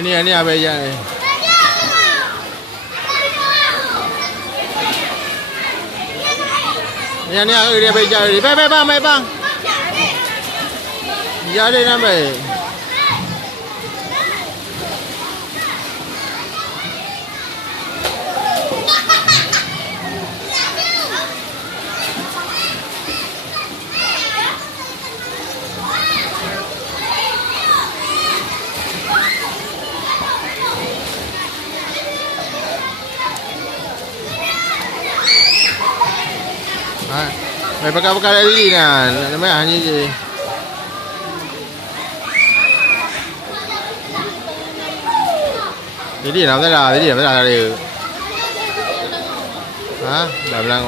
Ini apa ya? Ini dia beja. Bang. Jadi nama. Mày bakal dari ni nah, namanya hanya je. Jadi nak dah, dia. Ha, dah bilang.